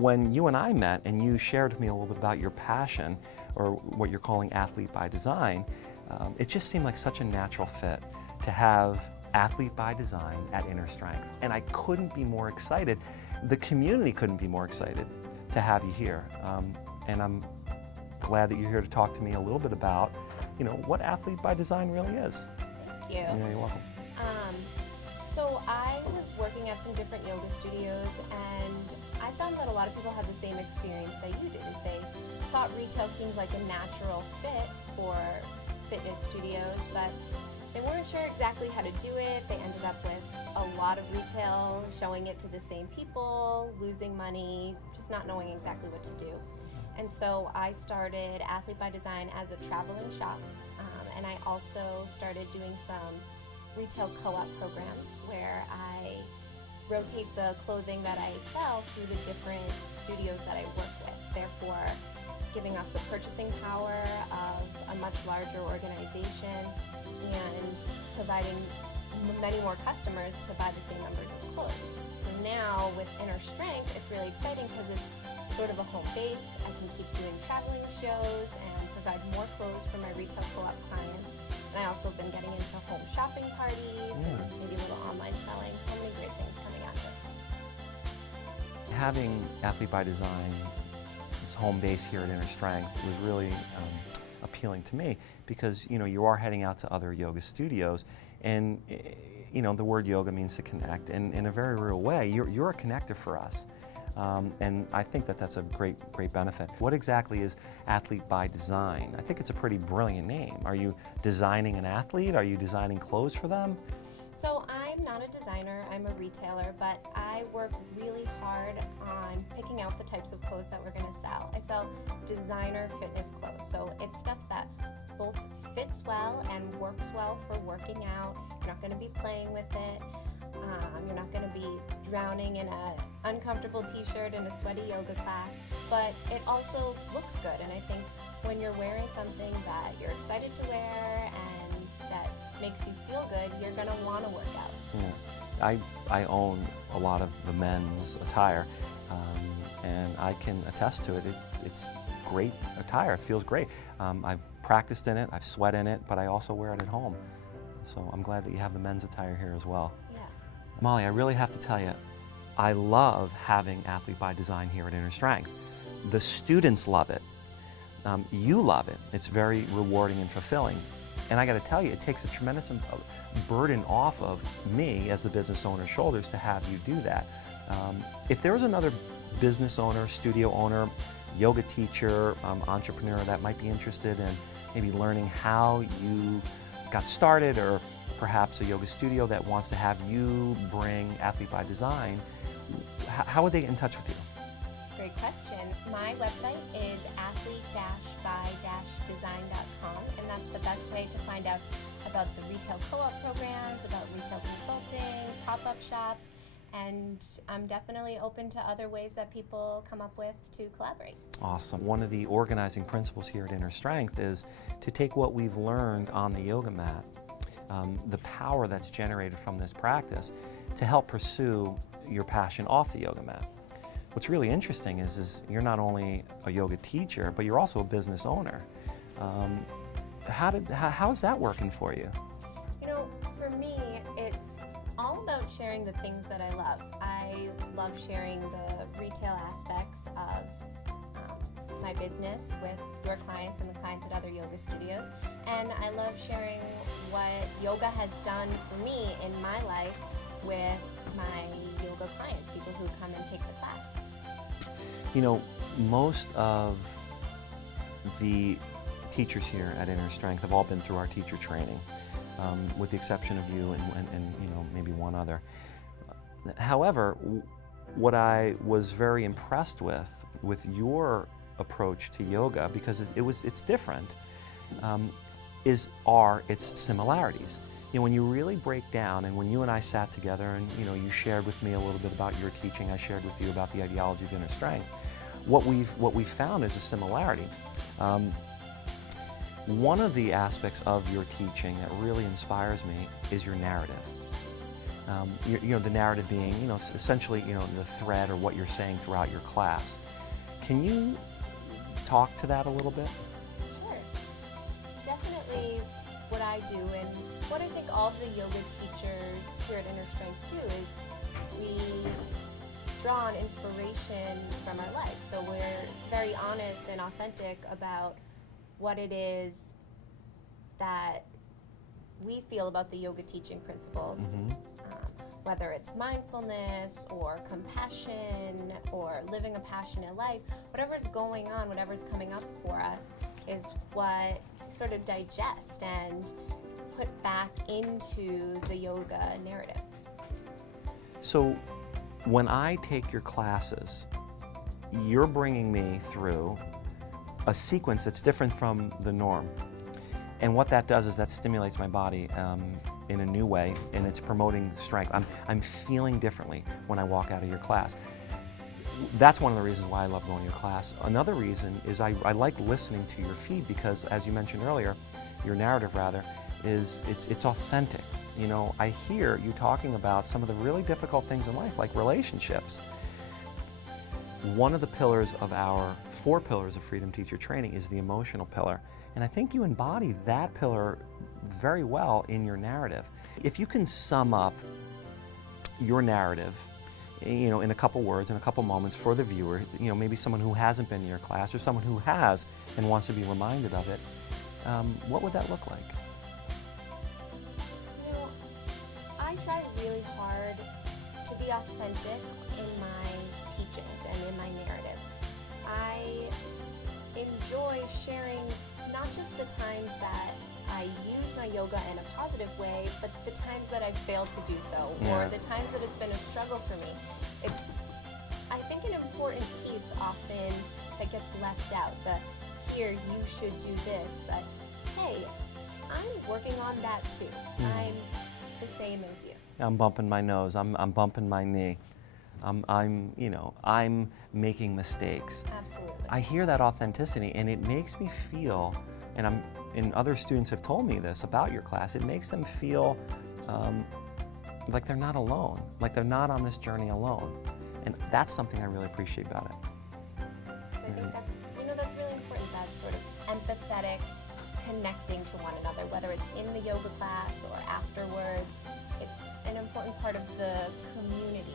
when you and I met and you shared with me a little bit about your passion, or what you're calling athlete by design, it just seemed like such a natural fit to have athlete by design at Inner Strength. And I couldn't be more excited. The community couldn't be more excited to have you here. And I'm glad that you're here to talk to me a little bit about, what athlete by design really is. Thank you. Yeah, you're welcome. So I was working at some different yoga studios, and I found that a lot of people had the same experience that you did. Is they thought retail seemed like a natural fit for fitness studios, but they weren't sure exactly how to do it. They ended up with a lot of retail, showing it to the same people, losing money, just not knowing exactly what to do. And so I started Athlete by Design as a traveling shop, and I also started doing some retail co-op programs where I rotate the clothing that I sell through the different studios that I work with, therefore giving us the purchasing power of a much larger organization and providing many more customers to buy the same numbers of clothes. So now with Inner Strength, it's really exciting because it's sort of a home base. I can keep doing traveling shows and provide more clothes for my retail co-op clients. And I also have been getting into home shopping parties and maybe a little online selling. So many great things coming out of it. Having Athlete by Design, this home base here at Inner Strength, was really appealing to me because you are heading out to other yoga studios, and the word yoga means to connect, and in a very real way, you're a connector for us. And I think that that's a great benefit. What exactly is Athlete by Design? I think it's a pretty brilliant name. Are you designing an athlete? Are you designing clothes for them? So I'm not a designer, I'm a retailer, but I work really hard on picking out the types of clothes that we're going to sell. I sell designer fitness clothes, so it's stuff that both fits well and works well for working out. You're not going to be playing with it. You're not going to be drowning in an uncomfortable t-shirt in a sweaty yoga class, but it also looks good. And I think when you're wearing something that you're excited to wear and that makes you feel good, you're going to want to work out. Yeah. I own a lot of the men's attire, and I can attest to it. It's great attire. It feels great. I've practiced in it, I've sweat in it, but I also wear it at home. So I'm glad that you have the men's attire here as well. Molly, I really have to tell you, I love having Athlete by Design here at Inner Strength. The students love it. You love it. It's very rewarding and fulfilling. And I got to tell you, it takes a tremendous burden off of me as the business owner's shoulders to have you do that. If there was another business owner, studio owner, yoga teacher, entrepreneur that might be interested in maybe learning how you got started, or perhaps a yoga studio that wants to have you bring Athlete by Design, how would they get in touch with you? Great question. My website is athlete-by-design.com, and that's the best way to find out about the retail co-op programs, about retail consulting, pop-up shops, and I'm definitely open to other ways that people come up with to collaborate. Awesome. One of the organizing principles here at Inner Strength is to take what we've learned on the yoga mat, the power that's generated from this practice, to help pursue your passion off the yoga mat. What's really interesting is you're not only a yoga teacher, but you're also a business owner. How's that working for you? For me, it's all about sharing the things that I love. I love sharing the retail aspects of my business with your clients and the clients at other yoga studios. And I love sharing what yoga has done for me in my life with my yoga clients, people who come and take the class. Most of the teachers here at Inner Strength have all been through our teacher training, with the exception of you and maybe one other. However, what I was very impressed with your approach to yoga, because it's different, is its similarities. When you really break down, and when you and I sat together and you shared with me a little bit about your teaching, I shared with you about the ideology of Inner Strength, what we've found is a similarity. One of the aspects of your teaching that really inspires me is your narrative. The narrative being, essentially, the thread or what you're saying throughout your class. Can you talk to that a little bit? Sure. Definitely what I do, and what I think all the yoga teachers here at Inner Strength do, is we draw on inspiration from our life. So we're very honest and authentic about what it is that we feel about the yoga teaching principles. Mm-hmm. Whether it's mindfulness or compassion or living a passionate life, whatever's going on, whatever's coming up for us is what sort of digest and put back into the yoga narrative. So when I take your classes, you're bringing me through a sequence that's different from the norm. And what that does is that stimulates my body in a new way, and it's promoting strength. I'm feeling differently when I walk out of your class. That's one of the reasons why I love going to your class. Another reason is I like listening to your feed, because, as you mentioned earlier, your narrative rather, is it's authentic. I hear you talking about some of the really difficult things in life, like relationships. One of the pillars of our 4 pillars of Freedom Teacher Training is the emotional pillar. And I think you embody that pillar very well in your narrative. If you can sum up your narrative, in a couple words, in a couple moments for the viewer, maybe someone who hasn't been to your class or someone who has and wants to be reminded of it, what would that look like? I try really hard to be authentic in my teachings and in my narrative. I enjoy sharing not just the times that I use my yoga in a positive way, but the times that I've failed to do so, or the times that it's been a struggle for me. It's, I think, an important piece often that gets left out. Here, you should do this, but hey, I'm working on that too. I'm the same as you. I'm bumping my nose. I'm bumping my knee. I'm making mistakes. Absolutely. I hear that authenticity, and it makes me feel, and other students have told me this about your class, it makes them feel like they're not alone, like they're not on this journey alone. And that's something I really appreciate about it. I think that's really important, that sort of empathetic connecting to one another, whether it's in the yoga class or afterwards. It's an important part of the community.